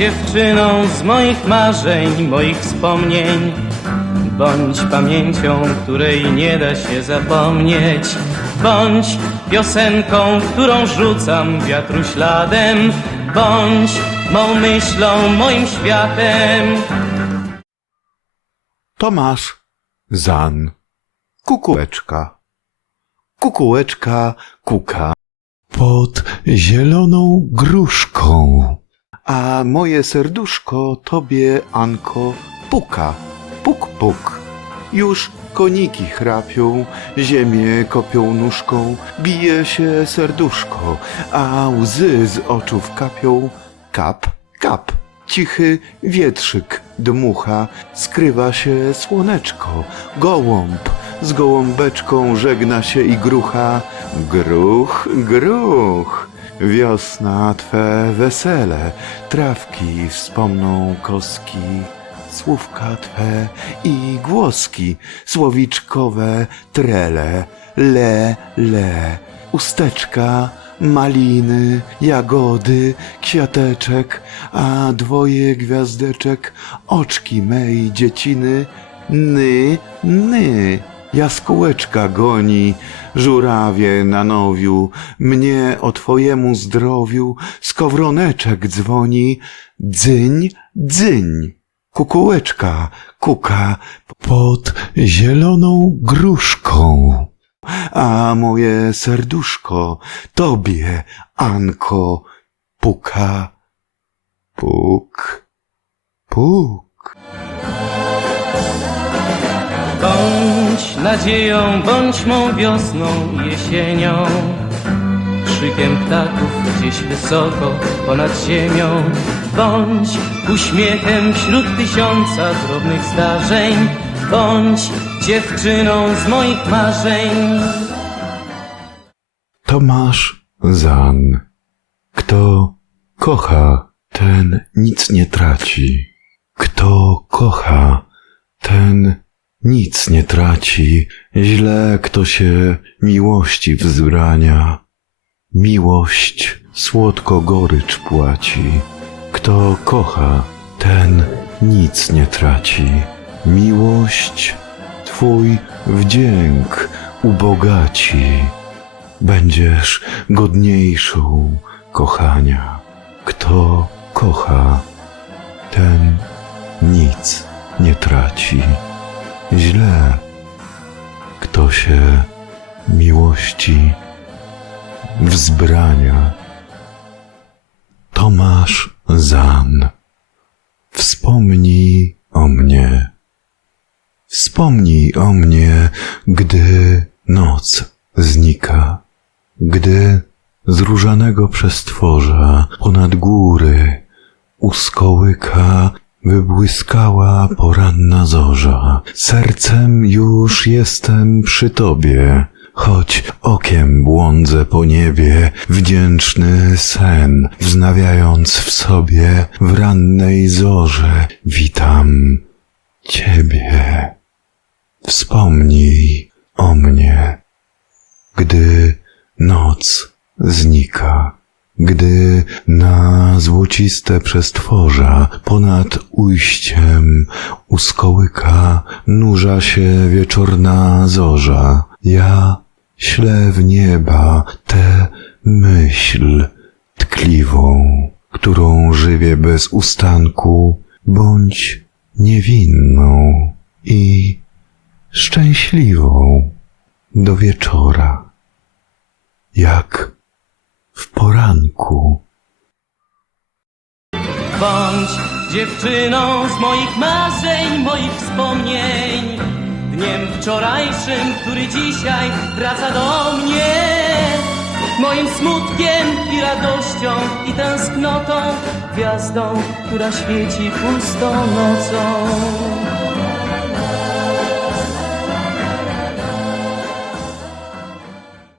dziewczyną z moich marzeń, moich wspomnień. Bądź pamięcią, której nie da się zapomnieć. Bądź piosenką, którą rzucam wiatru śladem. Bądź mą myślą, moim światem. Tomasz Zan. Kukułeczka. Kukułeczka kuka pod zieloną gruszką. A moje serduszko tobie, Anko, puka. Puk, puk. Już koniki chrapią, ziemię kopią nóżką, bije się serduszko, a łzy z oczów kapią. Kap, kap. Cichy wietrzyk dmucha, skrywa się słoneczko, gołąb z gołąbeczką żegna się i grucha. Gruch, gruch, wiosna twe wesele, trawki wspomną koski, słówka twe i głoski, słowiczkowe trele, le, le, usteczka, maliny, jagody, kwiateczek, a dwoje gwiazdeczek, oczki mej dzieciny, ny, ny. Jaskółeczka goni, żurawie na nowiu, mnie o twojemu zdrowiu, skowroneczek dzwoni, dzyń, dzyń. Kukułeczka kuka pod zieloną gruszką. A moje serduszko tobie, Anko, puka. Puk, puk. Nadzieją, bądź mą wiosną jesienią. Krzykiem ptaków gdzieś wysoko ponad ziemią. Bądź uśmiechem wśród tysiąca drobnych zdarzeń. Bądź dziewczyną z moich marzeń. Tomasz Zan. Kto kocha, ten nic nie traci. Kto kocha, ten nic nie traci. Źle kto się miłości wzbrania. Miłość słodko gorycz płaci. Kto kocha, ten nic nie traci. Miłość Twój wdzięk ubogaci. Będziesz godniejszą kochania. Kto kocha, ten nic nie traci. Źle, kto się miłości wzbrania. Tomasz Zan. Wspomnij o mnie. Wspomnij o mnie, gdy noc znika, gdy z różanego przestworza ponad góry uskołyka wybłyskała poranna zorza. Sercem już jestem przy tobie, choć okiem błądzę po niebie, wdzięczny sen, wznawiając w sobie w rannej zorze, witam ciebie. Wspomnij o mnie, gdy noc znika, gdy na złociste przestworza ponad ujściem uskołyka nurza się wieczorna zorza. Ja ślę w nieba tę myśl tkliwą, którą żywię bez ustanku, bądź niewinną i szczęśliwą do wieczora, jak w poranku. Bądź dziewczyną z moich marzeń, moich wspomnień. Dniem wczorajszym, który dzisiaj wraca do mnie. Moim smutkiem i radością i tęsknotą, gwiazdą, która świeci pustą nocą.